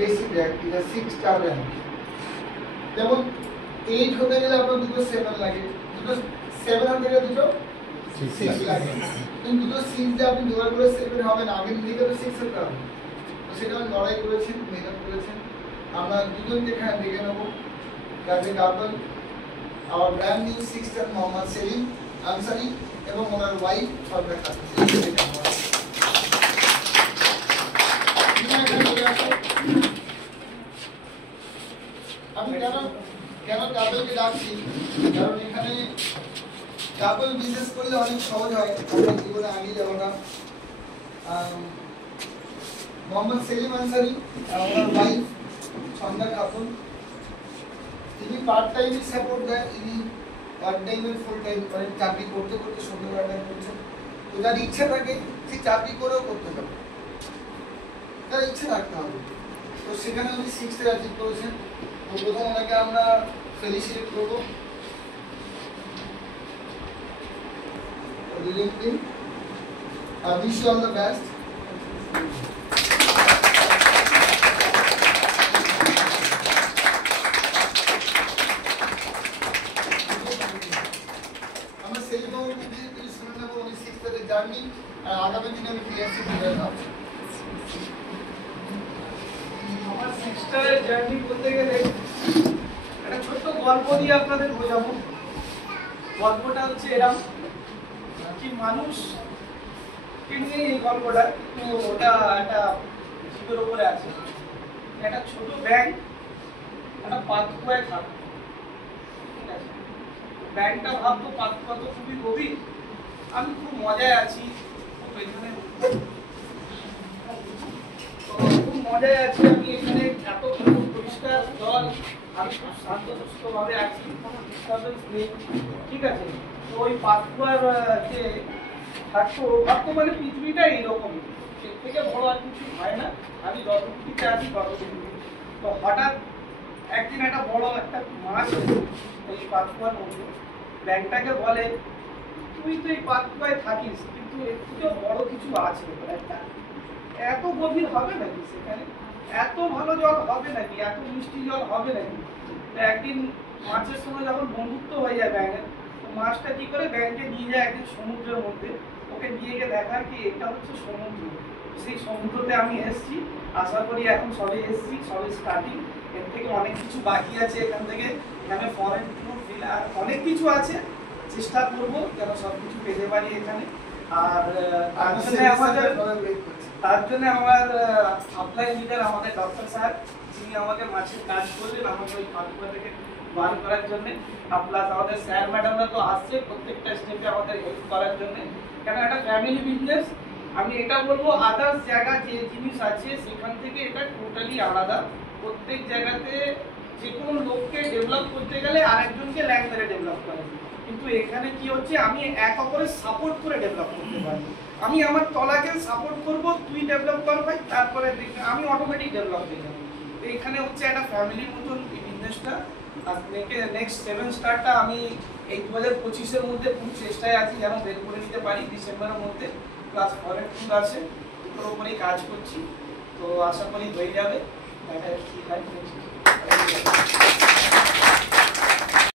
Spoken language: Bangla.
বেসিক র্যাঙ্ক, এটা 6 স্টার র্যাঙ্ক। যেমন 8 হতে গেলে আপনার দুটো 7 লাগে, দুটো 7 হতে গেলে দুটো 6 লাগে। কিন্তু দুটো 6 যে আপনি জোগাড় করে 7 হবে না, আগের দিকে তো 6 হতে হবে। তো সেটা আমি লড়াই করেছেন, মেহনত করেছেন। আমরা দুজনকে এখানে দেখে নেবো। That is couple, our brand new 6 star Mohammad Selim Ansari এবং ওনার ওয়াইফ সরকার খাতুন। আমি কেন কাপলকে ডাকছি, কারণ এখানে কাপল বিজনেস করলে অনেক সহজ হয়, আমরা জীবনে আগিয়ে যাবো না। মোহাম্মদ সেলিম আনসারী, ওনার ওয়াইফ সন্ধ্যা খাতুন, তিনি পার্ট টাইম সাপোর্ট দেয়, ইনি পার্ট টাইমের ফুল টাইম মানে চাকরি করতে করতে সন্ধ্যাবেলা করছেন। তো যার ইচ্ছা থাকে সে চাকরি করেও করতে পারে, তার ইচ্ছা থাকতে হবে। তো সেখানে উনি 6th অ্যাচিভ করেছেন। তো প্রথম ওনাকে আমরা ফেলিসিটেট করবো। Wish you all the best. আমরা সেলিমবাবুর মুখ দিয়ে কিছু শুনে নেবো উনি 6th এর জার্নি, আর আগামী দিনে আমি ক্লিয়ারসি দিতে চাচ্ছি। আমার 6 স্টারের জার্নি বলতে গেলে একটা ছোট্ট গল্প দিয়ে আপনাদের বোঝাবো। গল্পটা হচ্ছে এরকম কি, মানুষ নিয়ে এই গল্পটা, কিন্তু ওটা একটা জীবের উপরে আছে। একটা ছোট ব্যাঙ একটা পাতকুয়ায় থাকতো, ঠিক আছে? ব্যাঙটা ভাবতো পাতকুয়া তো খুবই গভীর, আমি খুব মজায় আছি, এখানে খুব মজায় আছি, আমি এখানে এত পরিষ্কার জল, আমি খুব শান্তশিষ্ট ভাবে আছি, কোনো ডিস্টার্বেন্স নেই, ঠিক আছে? তো ওই পাতকুয়ার যে ভাবতো মানে পৃথিবীটা এইরকমই, এর থেকে বড় আর কিছু হয় না, আমি যতটুকুতে আছি ততটুকু। তো হঠাৎ একদিন একটা বড় একটা মাছ এই পাতকুয়ার মধ্যে, ব্যাঙটাকে বলে তুই তো এই পাতকুয়ায় থাকিস, কিন্তু এর থেকেও বড় কিছু আছে একটা, এত গভীর হবে নাকি সেখানে, এত ভালো জল হবে নাকি, এত মিষ্টি জল হবে নাকি? একদিন মাছের সঙ্গে যখন বন্ধুত্ব হয়ে যায় ব্যাঙের, তো মাছটা কি করে ব্যাঙকে নিয়ে যায় একদিন সমুদ্রের মধ্যে, ওকে নিয়ে গিয়ে দেখার কি এটা হচ্ছে সমুদ্র, সেই সমুদ্রতে আমি এসেছি, আশা করি এখন সবে এসেছি, সবে স্টার্টিং, এর থেকে অনেক কিছু বাকি আছে, এখান থেকে এখানে ফরেন ট্যুর ফিল আর অনেক কিছু আছে, চেষ্টা করবো যেন সব কিছু পেতে পারি এখানে। আর তার জন্য আমার সাপ্লাই লিডার আমাদের ডক্টর স্যার, যিনি আমাকে মাছের কাজ করলেন আমাকে ওই পাতকুয়া থেকে বার করার জন্য, প্লাস আমাদের স্যার ম্যাডামরা তো আসছে প্রত্যেকটা স্টেপে আমাদের হেল্প করার জন্য, কেন একটা ফ্যামিলি বিজনেস। আমি এটা বলবো আদার্স জায়গা যে জিনিস আছে সেখান থেকে এটা টোটালি আলাদা। প্রত্যেক জায়গাতে যে কোনো লোককে ডেভেলপ করতে গেলে আরেকজনকে ল্যাং মেরে ডেভেলপ করে, কিন্তু এখানে কি হচ্ছে আমি এক অপরের সাপোর্ট করে ডেভেলপ করতে পারি। আমি আমার তলাকে সাপোর্ট করব, তুই ডেভেলপ কর ভাই, তারপরে আমি অটোমেটিক ডেভেলপ হয়ে যাবো। তো এখানে হচ্ছে একটা ফ্যামিলির মতন এই বিজনেসটা। আর নেক্সট 7 স্টারটা আমি এই 2025-এর মধ্যে পুরো চেষ্টায় আছি যেন বের করে নিতে পারি ডিসেম্বরের মধ্যে, প্লাস ফরেন ট্যুর আছে, দুটোর উপরেই কাজ করছি, তো আশা করি হয়ে যাবে। দেখা যাক কি হয়।